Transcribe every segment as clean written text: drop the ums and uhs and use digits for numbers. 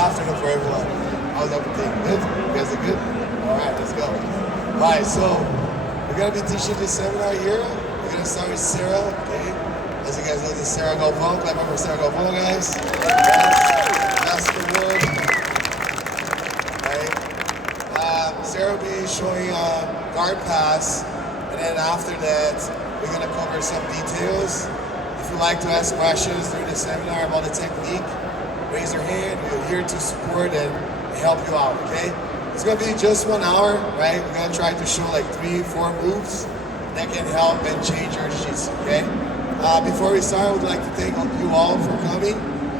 afternoon for everyone. How's everything? Good? You guys are good? Alright, let's go. Alright, so we're going to be teaching this seminar here. We're going to start with Sarah, okay? As you guys know, this is Sarah Galvão. Clap up for Sarah Galvão, guys. That's the word. Right? Sarah will be showing guard pass, and then after that, we're going to cover some details. If you'd like to ask questions during the seminar about the technique, raise your hand. We're here to support and help you out, okay? It's going to be just 1 hour, right? We're going to try to show like 3-4 moves that can help and change your jiu-jitsu, okay? Before we start, I would like to thank you all for coming.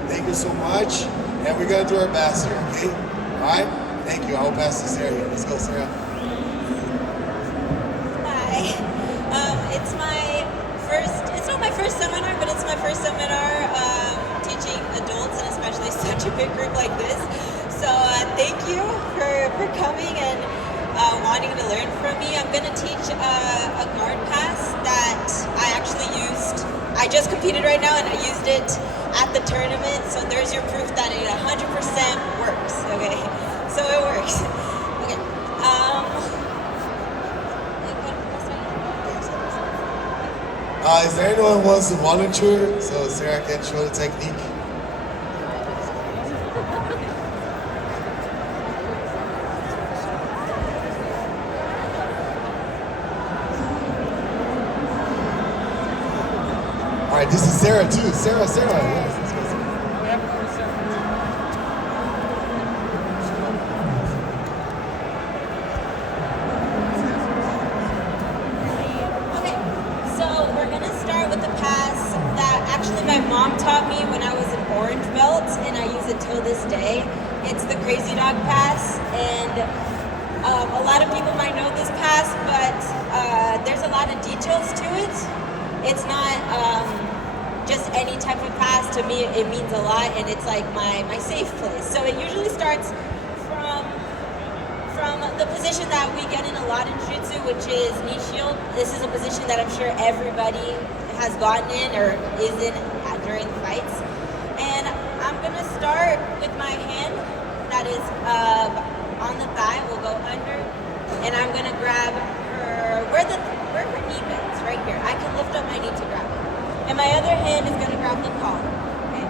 Thank you so much. And we're going to do our best here, okay? All right? Thank you. I'll pass to Sarah here. Let's go, Sarah. Hi. It's not my first seminar, but it's my first seminar teaching adults, and especially such a big group like this. So thank you for coming and wanting to learn from me. I'm going to teach a guard pass that I actually used. I just competed right now, and I used it at the tournament. So there's your proof that it 100% works. Okay, so it works. Okay. Is there anyone who wants to volunteer so Sarah can show the technique? All right, this is Sarah too. Sarah, yes. Let's go, Sarah. Okay, so we're gonna start with the pass that actually my mom taught me when I was an orange belt, and I use it till this day. It's the crazy dog pass, and a lot of people might know this pass, but there's a lot of details to it. It's not just any type of pass. To me, it means a lot, and it's like my safe place. So it usually starts from the position that we get in a lot in Jiu Jitsu, which is knee shield. This is a position that I'm sure everybody has gotten in or is in during the fights. And I'm gonna start with my hand that is on the thigh. We'll go under, and I'm gonna grab her where her knee bends, right here. I can lift up my knee to grab it. And my other hand is gonna grab the collar. Okay.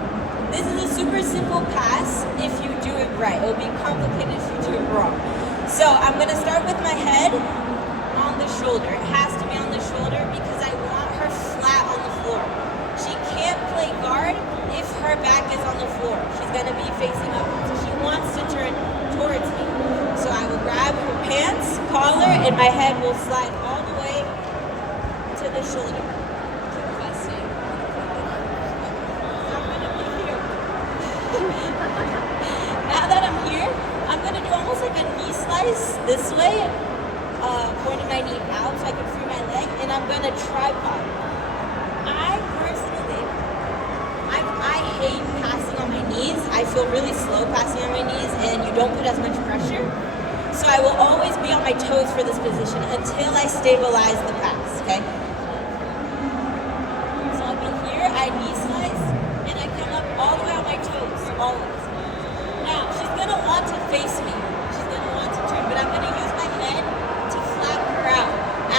This is a super simple pass if you do it right. It'll be complicated if you do it wrong. So I'm gonna start with my head on the shoulder. It has to be on the shoulder because I want her flat on the floor. She can't play guard if her back is on the floor. She's gonna be facing upwards. She wants to turn towards me. So I will grab her pants, collar, and my head will slide all the way to the shoulder. Keep pressing. I'm gonna be here. Now that I'm here, I'm gonna do almost like a knee slice this way, pointing my knee out so I can free my leg, and I'm gonna tripod. I personally, I hate passing on my knees. I feel really slow passing on my knees, and you don't put as much pressure. So I will always be on my toes for this position until I stabilize the pass, okay? So I'll be here, I knee slice, and I come up all the way on my toes, always. Now, she's gonna want to face me. She's gonna want to turn, but I'm gonna use my head to flatten her out.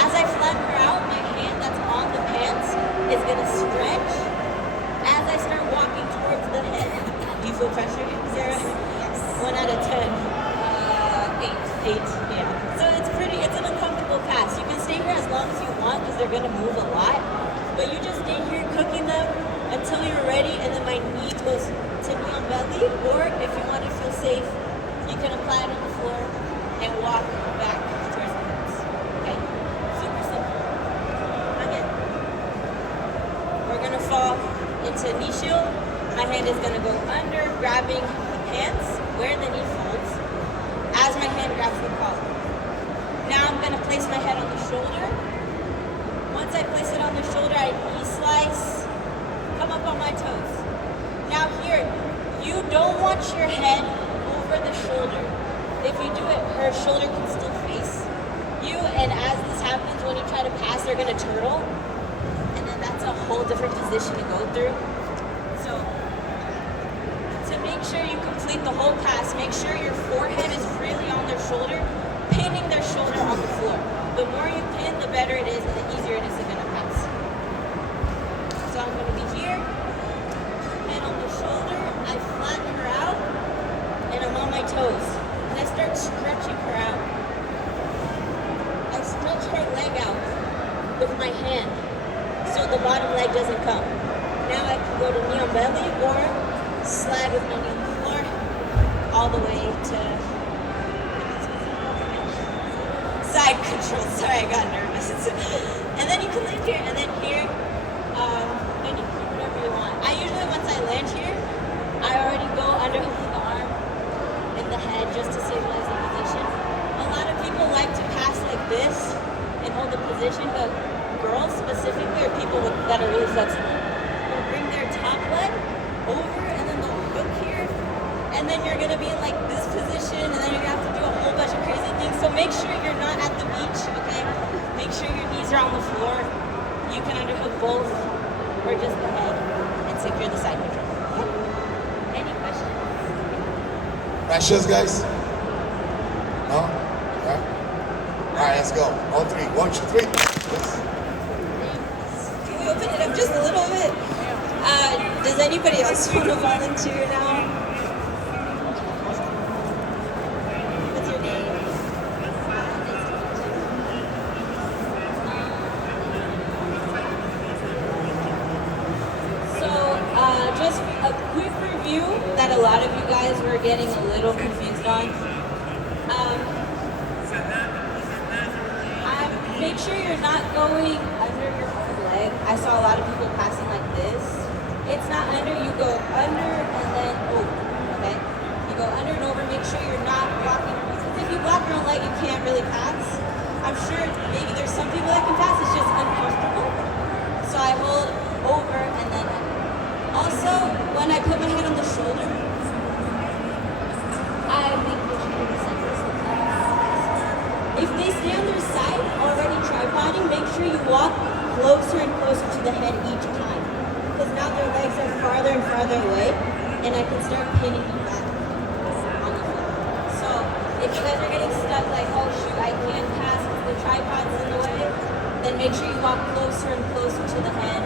As I flatten her out, my hand that's on the pants is gonna stretch. As I start walking towards the head, do you feel pressure, Sarah? Yes. 1 out of 10. 8, yeah. So it's an uncomfortable pass. You can stay here as long as you want because they're gonna move a lot. But you just stay here cooking them until you're ready, and then my knee goes to knee on belly, or if you want to feel safe, you can apply it on the floor and walk back towards the hips. Okay? Super simple. Again. We're gonna fall into knee shield. My hand is gonna go under, grabbing the pants where the knee folds, as my hand grabs the collar. Now I'm gonna place my head on the shoulder. Once I place it on the shoulder, I knee slice, come up on my toes. Now here, you don't want your head over the shoulder. If you do it, her shoulder can still face you, and as this happens, when you try to pass, they're gonna turtle, and then that's a whole different position to go through. So, to make make sure you complete the whole pass. Make sure your forehead is really on their shoulder, pinning their shoulder on the floor. The more you pin, the better it is and the easier it is to gonna pass. So I'm gonna be here, head on the shoulder, I flatten her out, and I'm on my toes. And I start stretching her out. I stretch her leg out with my hand so the bottom leg doesn't come. Now I can go to knee on belly or slide with my knee on the floor all the way to side control. Sorry, I got nervous. And then you can land here, and then here, and you can do whatever you want. I usually, once I land here, I already go underhooking the arm and the head just to stabilize the position. A lot of people like to pass like this and hold the position, but girls specifically are people that are really flexible. They'll bring their top leg over and then they'll hook here, and then you're gonna be in like this position, and then you're gonna have to do a whole bunch of crazy things. So make sure you're not at the beach, okay? Make sure your knees are on the floor. You can underhook both or just the head and secure the side control. Okay? Any questions? Questions, guys? No? Yeah? Alright, let's go. On three. 1, 2, 3. Yes. Can we open it up just a little bit? Does anybody else want to volunteer now? What's your name? So, just a quick review that a lot of you guys were getting a little confused on. Make sure you're not going under your own leg. I saw a lot of people passing like this. It's not under, you go under and then over, okay? You go under and over, make sure you're not blocking. Because if you block your own leg, you can't really pass. I'm sure maybe there's some people that can pass, it's just uncomfortable. So I hold over and then under. Also, when I put my head on the shoulder, I make the shoulder center. If they stay on their side, already tripoding, make sure you walk closer and closer to the head each time. Because now their legs are farther and farther away, and I can start pinning them back on the floor. So if you guys are getting stuck like, oh shoot, I can't pass because the tripod's in the way, then make sure you walk closer and closer to the head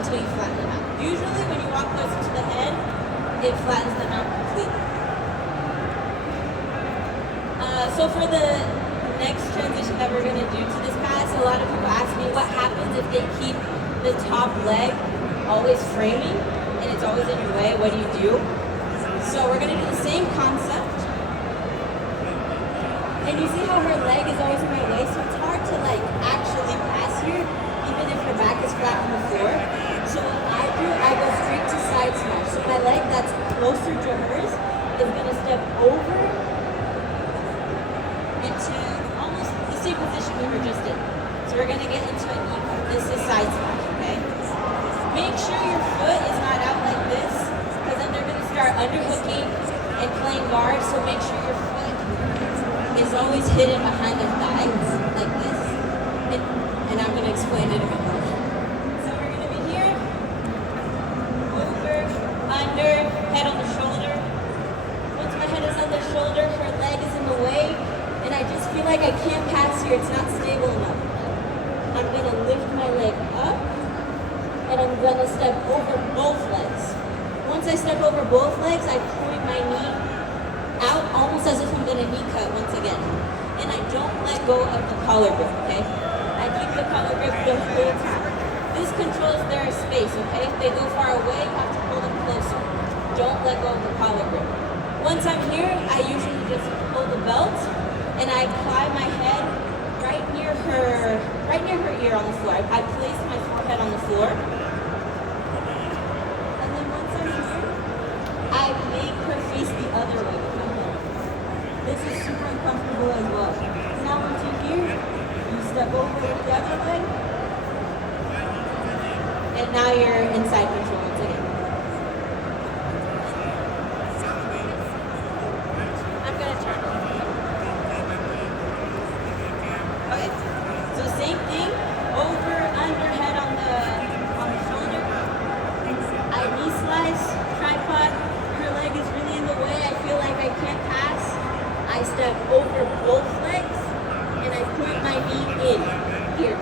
until you flatten them out. Usually when you walk closer to the head, it flattens them out completely. So for the next transition that we're going to do to this pass, a lot of people ask me what happens if they keep the top leg always framing and it's always in your way. What do you do? So we're going to do the same concept. And you see how her leg is always in my way, so it's hard to like actually pass here even if her back is flat on the floor. So what I do, I go straight to side smash. So my leg that's closer to hers is going to step over into almost the same position we were just in. So we're going to get into a knee cut. This is side smash, okay? Make sure your foot is not out like this, because then they're going to start underhooking and playing guard. So make sure your foot is always hidden behind their thighs, like this. And I'm going to explain it a bit more. So we're going to be here, over, under, head on the shoulder. Once my head is on the shoulder, her leg is in the way. And I just feel like I can't pass here, it's not stable enough. I'm gonna lift my leg up, and I'm gonna step over both legs. Once I step over both legs, I point my knee out, almost as if I'm gonna knee cut once again. And I don't let go of the collar grip, okay? I keep the collar grip the whole time. This controls their space, okay? If they go far away, you have to pull them closer. Don't let go of the collar grip. Once I'm here, I usually just pull the belt, and I apply my head right near her ear on the floor. I place my forehead on the floor. And then once I'm here, I make her face the other way with my head. This is super uncomfortable as well. Now once you're here, you step over with the other leg. And now you're inside control once again. I'm gonna turn. Okay, so same thing, over, under, head on the shoulder. I knee slice, tripod, her I step over both legs and I point my knee in here.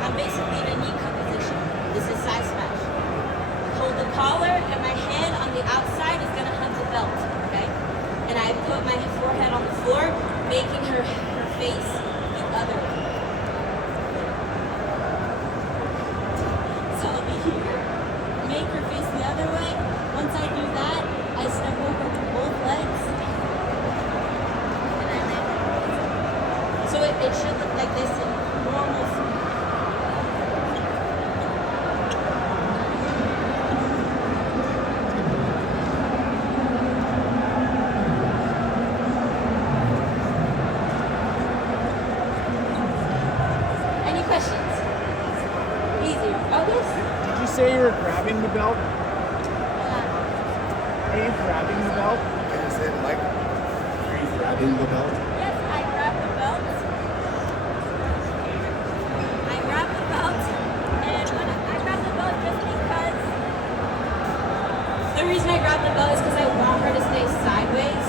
I'm basically in a knee cut position. This is side smash. Hold the collar and my hand on the outside is gonna hug the belt, okay? And I put my forehead on the floor, making her face the other way. So I'll be here, make her face the other way. Once I do that, I step over both legs and I land. So it should look like this in normal speed. Any questions? Easier. Oh, yes. Did you say you were grabbing the belt? Are you grabbing the belt? Can you say it like, are you grabbing the belt? Yes, I grab the belt. I grab the belt, and when I grab the belt just because the reason I grab the belt is because I want her to stay sideways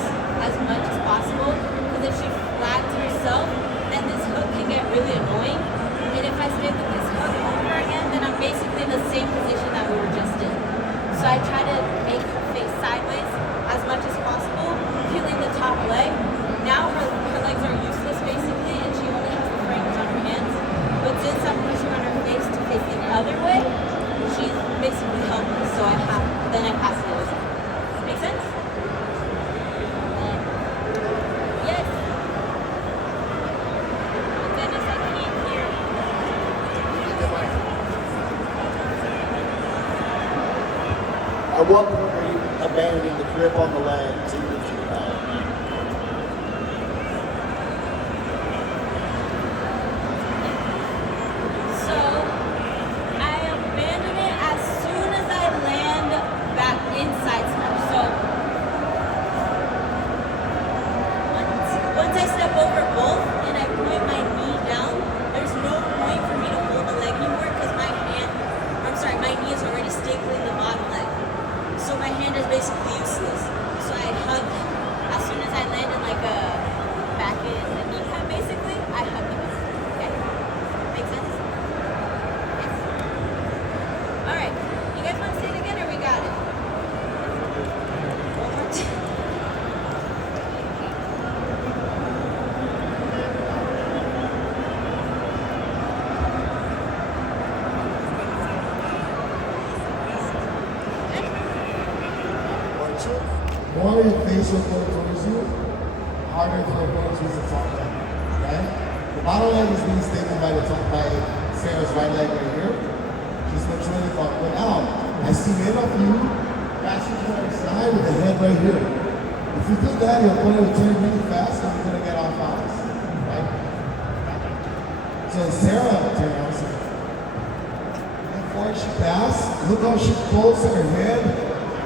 as much as possible. Because if she flattens herself, then this hook can get really annoying. And if I stay with this hook over again, then I'm basically in the same position that we were just in. So I try to make her face sideways as much as possible, killing the top leg. Now her legs are useless basically, and she only has the frames on her hands. But since I'm pushing on her face to face the other way, she's basically helpless. So then I pass it over. Make sense? Yes. Dennis, I can't hear. At what point are you abandoning the grip on the legs even if you So I abandon it as soon as I land back inside smash. So once I step over both and I point my knee down, there's no point for me to hold the leg anymore because my knee is already stapling the bottom leg. So my hand is basically useless. So I hug as soon as I land in like a back in the knee cut basically, I hug the belt. Okay? Make sense? Yes. Alright. You guys want to say it again or we got it? One more time. The more your face will go towards you, harder for a opponent to use the top leg. Okay? The bottom leg is being stable by Sarah's right leg right here. Just make sure they go down. I see many of you passing to the side with the head right here. If you do that, your opponent will turn really fast and you're going to get off balance. Right? So Sarah turned out. Before she passed, look how she pulls her head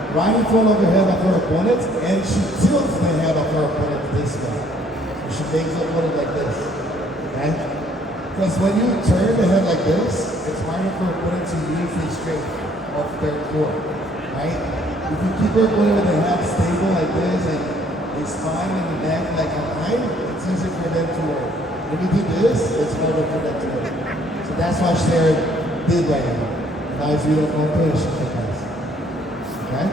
right in front of the head of her opponent, and she tilts the head of her opponent this way. She makes her opponent like this. Okay? Because when you turn the head like this, it's harder for her opponent to usually straight off their core. Right? If you keep her opponent with the head stable like this and the spine and the neck like a line, it's easier for them to work. When you do this, it's harder for them to work. So that's what Sarah did right now. Now if you don't want to push, okay?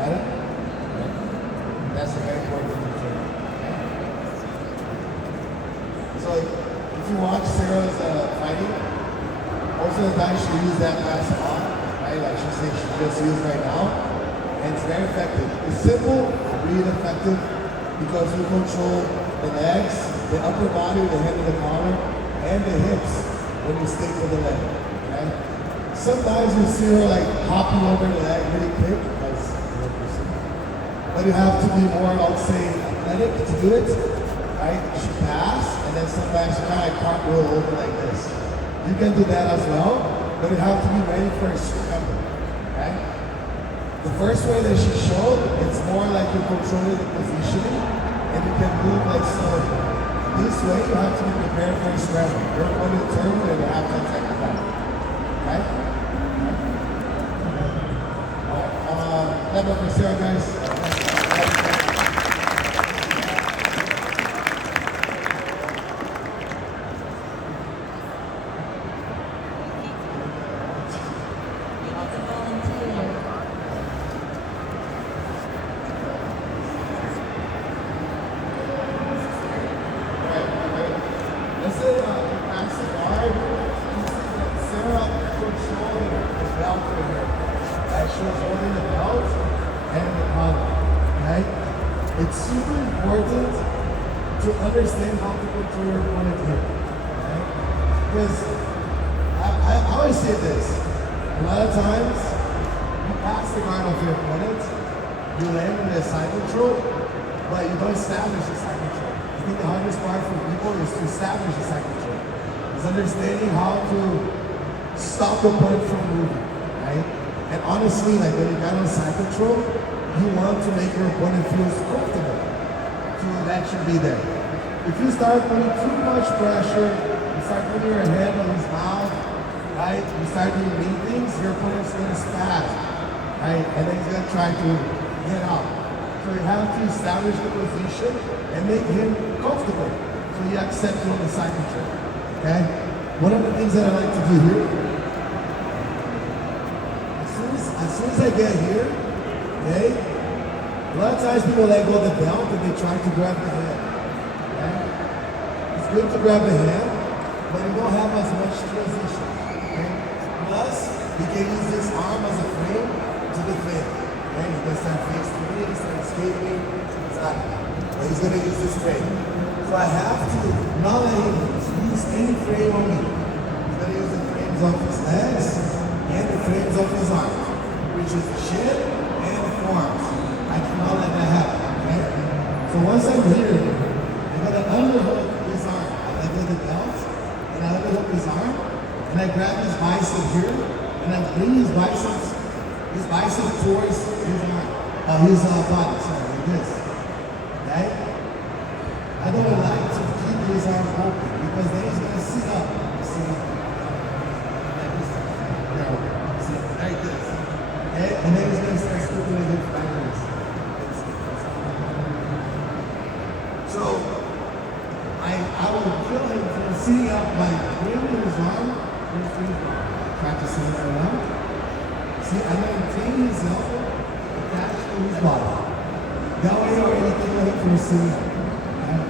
Got it? That's a very important thing. Okay? So if you watch Sarah's fighting, most of the time she uses that last on, right? Like she says she just used right now. And it's very effective. It's simple, really effective, because you control the legs, the upper body, the head of the collar, and the hips when you stick with the leg. Okay? Sometimes you see her like hopping over the leg really quick, but you have to be more, I'll say, athletic to do it. Right? She pass, and then sometimes you kind of cartwheel over like this. You can do that as well, but you have to be ready for a scramble. Okay? The first way that she showed, it's more like you're controlling the positioning, and you can move like slowly. This way, you have to be prepared for a scramble. You're going to turn and you have to attack the back. Right? Clap up for Sarah, guys. super important to understand how to control your opponent here. Okay? Because I always say this. A lot of times, you pass the guard off your opponent, you land in the side control, but you don't establish the side control. I think the hardest part for people is to establish the side control. It's understanding how to stop the opponent from moving, right? And honestly, like when you got on side control, you want to make your opponent feel comfortable to let you be there. If you start putting too much pressure, you start putting your hand on his mouth, right? You start doing mean things, your opponent's gonna spaz, right? And then he's gonna try to get out. So you have to establish the position and make him comfortable so he accepts you on the side control, okay? One of the things that I like to do here, as soon as I get here, okay, a lot of times people let go of the belt and they try to grab the hand, okay? It's good to grab the hand, but you don't have as much transition, okay? Plus, you can use this arm as a frame to defend, okay? He's gonna start facing me, he's gonna escape me, but he's gonna use this frame. So I have to not let him use any frame on me. He's gonna use the frames of his legs and the frames of his arms, which is the shin and the forearms. I cannot let that happen, okay? So once I'm here, I'm gonna underhook his arm. I let go of the belt, and I underhook his arm, and I grab his bicep here, and I bring his bicep towards his arm, his body, sorry, like this, okay? I don't like to keep his arm open, because then he's gonna sit up, like this, okay? And then he's gonna start scooping it like this. So, I will kill him from sitting up by bringing his arm, practicing it right now. See, I maintain his elbow attached to his body. That way I already kill him from sitting up. Okay?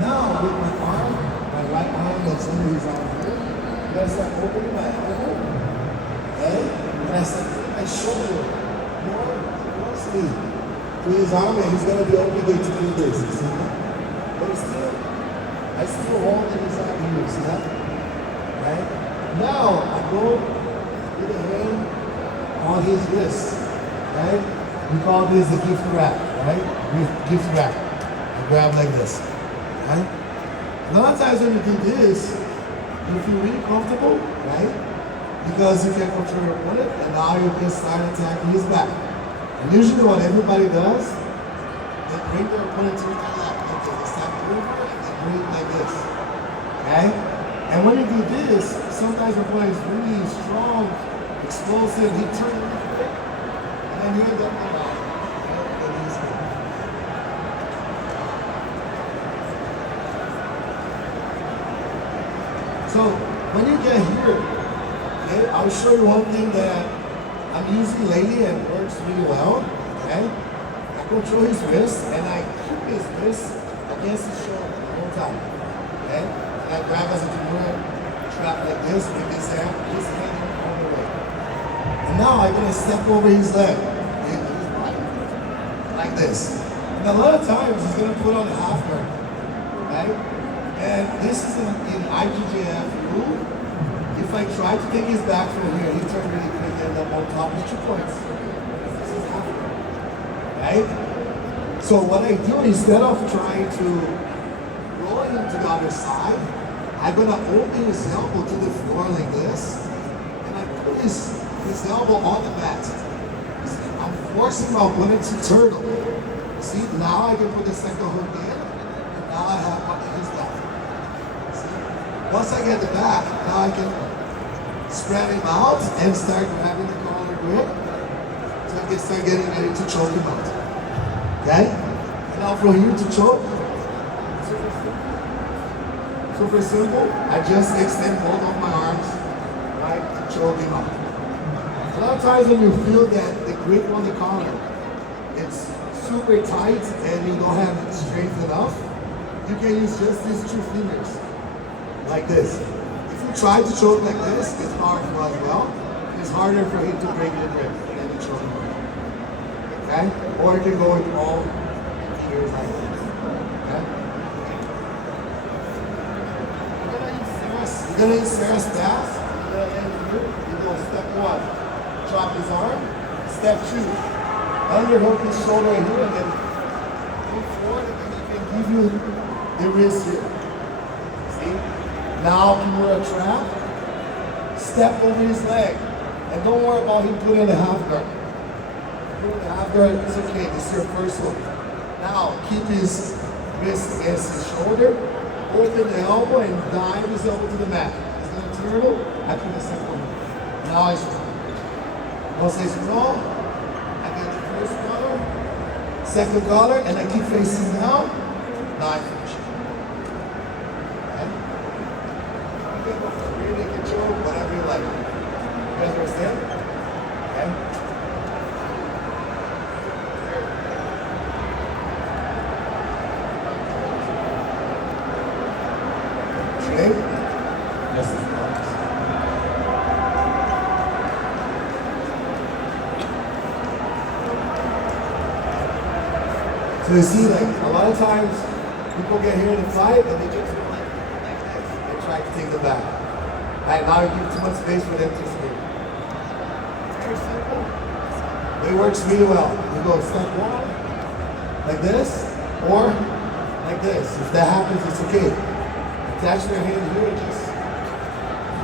Now, with my arm, my right arm that's under his arm here, I'm gonna start opening my elbow, okay? And I start putting my shoulder more closely to his arm, and he's gonna be obligated to do this, you see that? But I still hold his arm here, see that? Right? Now, I go with the hand on his wrist, right? We call this the gift wrap, right? Gift wrap. I grab like this, right? A lot of times when you do this, you feel really comfortable, right? Because you can control your opponent, and now you can start attacking his back. And usually what everybody does, they bring their opponent to their lap, like this. They step over and they bring it like this, okay? And when you do this, sometimes your opponent is really strong, explosive, he turns really quick, and then you end up like that. So when you get here, okay, I'll show you one thing that I'm using lately and works really well. Okay, I control his wrist and I keep his wrist against his shoulder the whole time. Okay, and I grab as a Kimura, trap like this with his hand all the way. And now I'm gonna step over his leg, his body, like this. And a lot of times he's gonna put on a half guard, right? And this is in IGJF rule. If I try to take his back from here, he turns really quick and end up on top with 2 points. This is half guard, right? So what I do, instead of trying to roll him to the other side, I'm gonna open his elbow to the floor like this, and I put his elbow on the mat. I'm forcing my opponent to turtle. See, now I can put the second hook in, and now I have his back. Once I get the back, now I can spread him out and start grabbing the collar grip so I can start getting ready to choke him out. Okay? And now from here to choke, super simple. I just extend both of my arms, right, to choke him out. A lot of times when you feel that the grip on the collar, it's super tight and you don't have strength enough, you can use just these 2 fingers. Like this. If you try to choke like this, it's powerful as well. It's harder for him to break the grip than to choke. Okay? Or you can go with all here. fingers like this. Okay? You're gonna use Sarah's staff. You're gonna end here. You go step 1, drop his arm. Step 2, underhook his shoulder here and then move forward and then he can give you the wrist here. See? Now Kimura trap. Step over his leg. And don't worry about him putting the half guard. Putting the half guard is okay. This is your first one. Now keep his wrist against his shoulder. Open the elbow and dive his elbow to the mat. He's going to turtle after the second one. Now he's once he's wrong, I get the first collar, second collar, and I keep facing down. Now I finish it. Okay? You can go for a rear naked choke, whatever you like. You guys understand? Okay? Okay? Yes. So you see, like, a lot of times people get here in a fight and they just go like this. They try to take the back. Right, now you give too much space for them to escape. It's very simple. It works really well. You go step 1, like this, or like this. If that happens, it's okay. Attach their hand here and just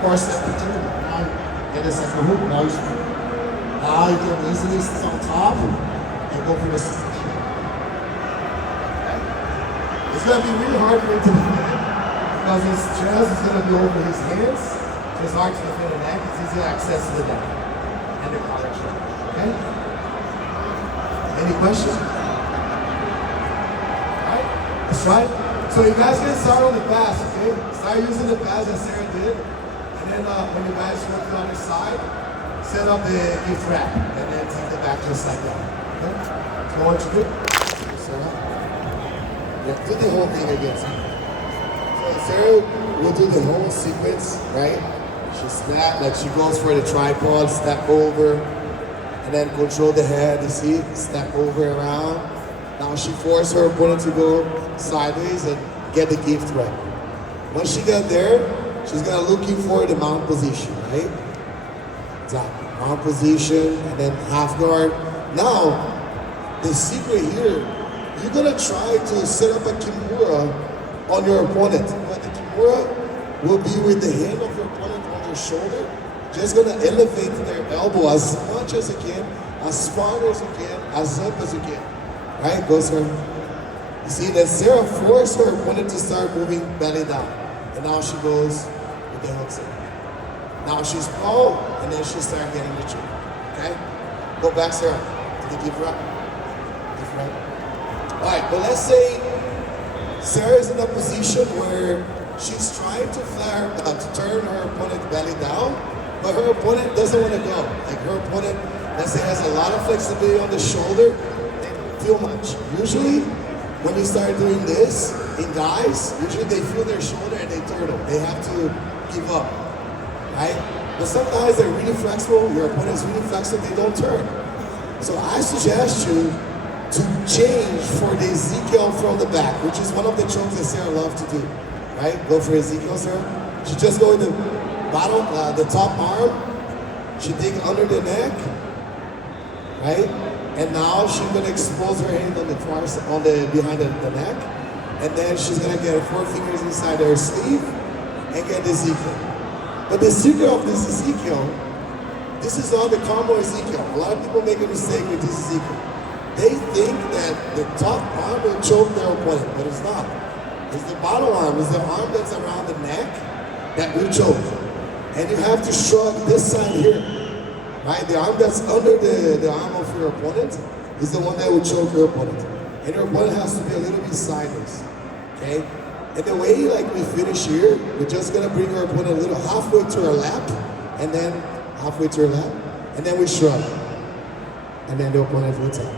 force them to turn. Now get the second hook. Now you can easily sit on top and go for the second. It's going to be really hard for him to defend because his chest is going to be over his hands. So it's hard to defend the neck. It's easy access to the neck and the collar shoulder. Okay? Any questions? Alright, let's try it. So you guys can start on the pass, okay? Start using the pass that Sarah did. And then when you guys go to the other side, set up the gift wrap and then take the back just like that. Okay? So what you do? Sarah? Yeah, do the whole thing again. So Sarah will do the whole sequence, right? She snap, like she goes for the tripod, step over, and then control the head, you see? Step over around. Now she forces her opponent to go sideways and get the gift right. Once she got there, she's gonna looking for the mount position, right? Exactly. Mount position, and then half guard. Now, the secret here, you're gonna try to set up a kimura on your opponent. But the kimura will be with the hand of your opponent on their shoulder. Just gonna elevate their elbow as much as you can, as far as you can, as up as you can. Right? Go, sir. You see that Sarah forced her opponent to start moving belly down. And now she goes with the hooks in. Now she's low, and then she starts getting the choke. Okay? Go back, Sarah, to the give right. Give right. Alright, but let's say Sarah's in a position where she's trying to to turn her opponent belly down, but her opponent doesn't want to go. Like her opponent, let's say, has a lot of flexibility on the shoulder, they don't feel much. Usually, when you start doing this, in guys, usually they feel their shoulder and they turtle. They have to give up, right? But some guys are really flexible, your opponent is really flexible, they don't turn. So I suggest you to change for the Ezekiel from the back, which is one of the chokes that Sarah loves to do, right? Go for Ezekiel, Sarah. She just go in the bottom, the top arm. She dig under the neck, right? And now she's gonna expose her hand on the far side, behind the neck, and then she's gonna get her 4 fingers inside her sleeve and get the Ezekiel. But the secret of this Ezekiel, this is not the combo Ezekiel. A lot of people make a mistake with this Ezekiel. They think that the top arm will choke their opponent, but it's not. It's the bottom arm, it's the arm that's around the neck that will choke. And you have to shrug this side here, right? The arm that's under the arm of your opponent is the one that will choke your opponent. And your opponent has to be a little bit sideways, okay? And the way like we finish here, we're just gonna bring our opponent a little halfway to our lap, and then halfway to our lap, and then we shrug. And then the opponent will tap.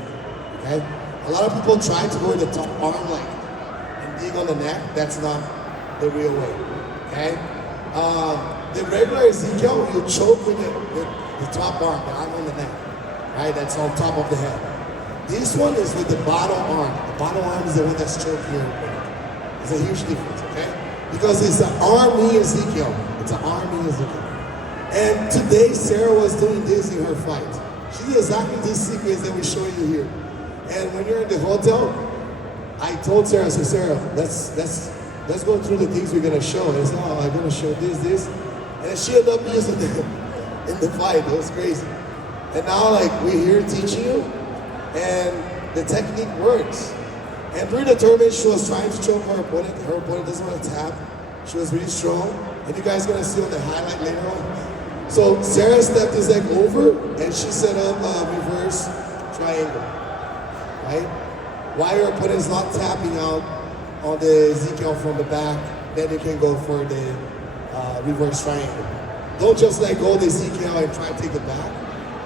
Okay? A lot of people try to go in the top arm like and dig on the neck. That's not the real way. Okay? The regular Ezekiel, you choke with the top arm, the arm on the neck. Right? That's on top of the head. This one is with the bottom arm. The bottom arm is the one that's choking your opponent. It's a huge difference, okay? Because it's an army Ezekiel. It's an army Ezekiel. And today, Sarah was doing this in her fight. She did exactly this sequence that we're showing you here. And when you're in the hotel, I told Sarah, I said, Sarah, let's go through the things we're gonna show. And I said, oh, I'm gonna show this. And she ended up using them in the fight. It was crazy. And now, like, we're here teaching you, and the technique works. And during the tournament, she was trying to choke her opponent. Her opponent doesn't want to tap. She was really strong. And you guys are gonna see on the highlight later on. So Sarah stepped his leg over, and she set up a reverse triangle, right? While your opponent is not tapping out on the Ezekiel from the back, then you can go for the reverse triangle. Don't just let go of the Ezekiel and try to take it back.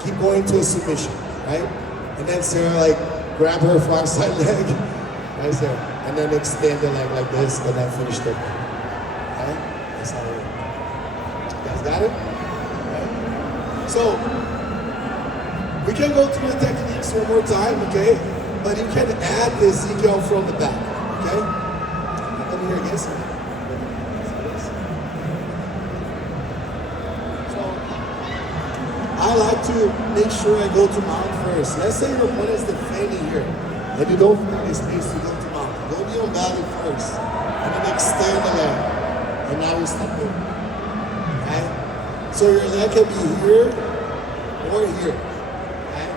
Keep going to a submission, right? And then Sarah, like, grab her far side leg, right, Sarah? And then extend the leg like this, and then finish the leg. Right? That's how it works. You guys got it? Right? So, we can go through the techniques one more time, okay? But you can add the Ezekiel from the back, okay? Come here again, sir. I like to make sure I go to mount first. Let's say your opponent is defending here, and you don't find a space to go to mount. Go be on belly first, and then extend the leg, and now we step over. Okay? So your leg can be here or here. Okay?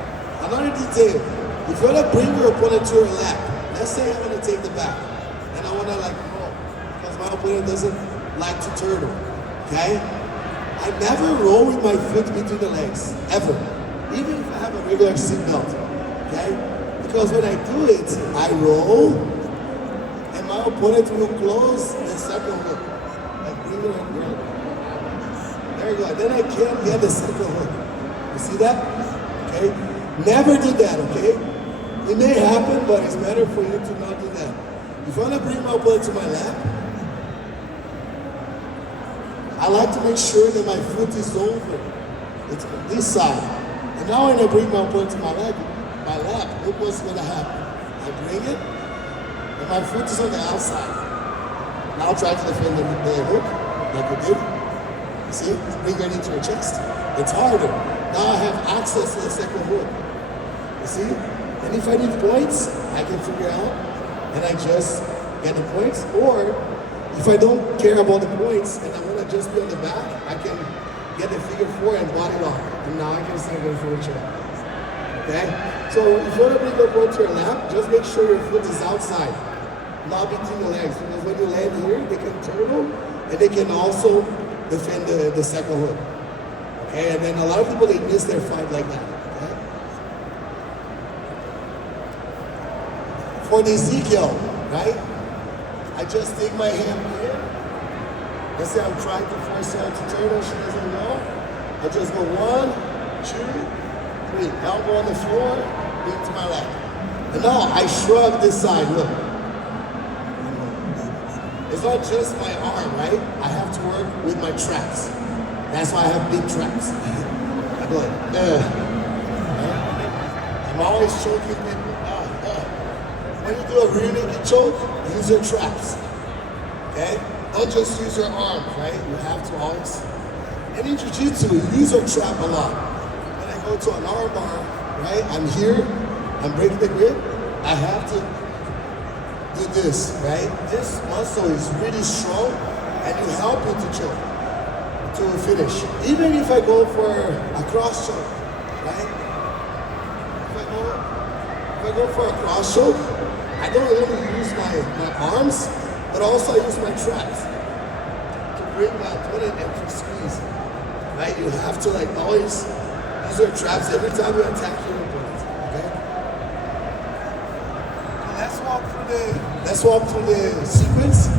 Another detail: if you want to bring your opponent to your lap, let's say I'm going to take the back, and I want to like roll, because my opponent doesn't like to turtle. Okay? I never roll with my foot between the legs, ever. Even if I have a regular seat belt, okay? Because when I do it, I roll, and my opponent will close the second hook. Like bring it around. There you go. Then I can't get the second hook. You see that? Okay? Never do that, okay? It may happen, but it's better for you to not do that. If I want to bring my opponent to my lap, I like to make sure that my foot is over. It's on this side. And now when I bring my opponent to my lap, look what's gonna happen. I bring it, and my foot is on the outside. Now try to defend the hook, like we did. You see? Bring it into your chest. It's harder. Now I have access to the second hook. You see? And if I need points, I can figure out, and I just get the points. Or if I don't care about the points and I want to just be on the back, I can get the figure 4 and body lock. And now I can start going for a chair. Okay? So if you want to bring your opponent to your lap, just make sure your foot is outside, not between the legs. Because when you land here, they can turtle and they can also defend the second hook. Okay? And then a lot of people, they miss their fight like that. Okay? For the Ezekiel, right? I just take my hand here. Let's say I'm trying to force her to turtle, she doesn't know. I just go 1, 2, 3. Elbow on the floor, bring to my lap. And now I shrug this side, look. It's not just my arm, right? I have to work with my traps. That's why I have big traps. I go like, I'm always choking people. When you do a rear naked choke, use your traps, okay? Don't just use your arms, right? You have to always. And in Jiu Jitsu, you use your trap a lot. When I go to an arm bar, right? I'm here, I'm breaking the grip. I have to do this, right? This muscle is really strong, and it will help you to choke, to finish. Even if I go for a cross choke, right? If I go for a cross choke, I don't only use my arms, but also I use my traps to bring my opponent and to squeeze. Right? You have to like always use your traps every time you attack your opponent. Okay? Let's walk through the sequence.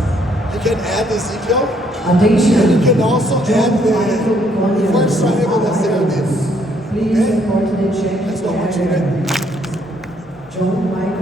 You can add the Ezekiel. And you can also add the reverse triangle that Sarah did. Okay? Let's go. 1, 2, 3.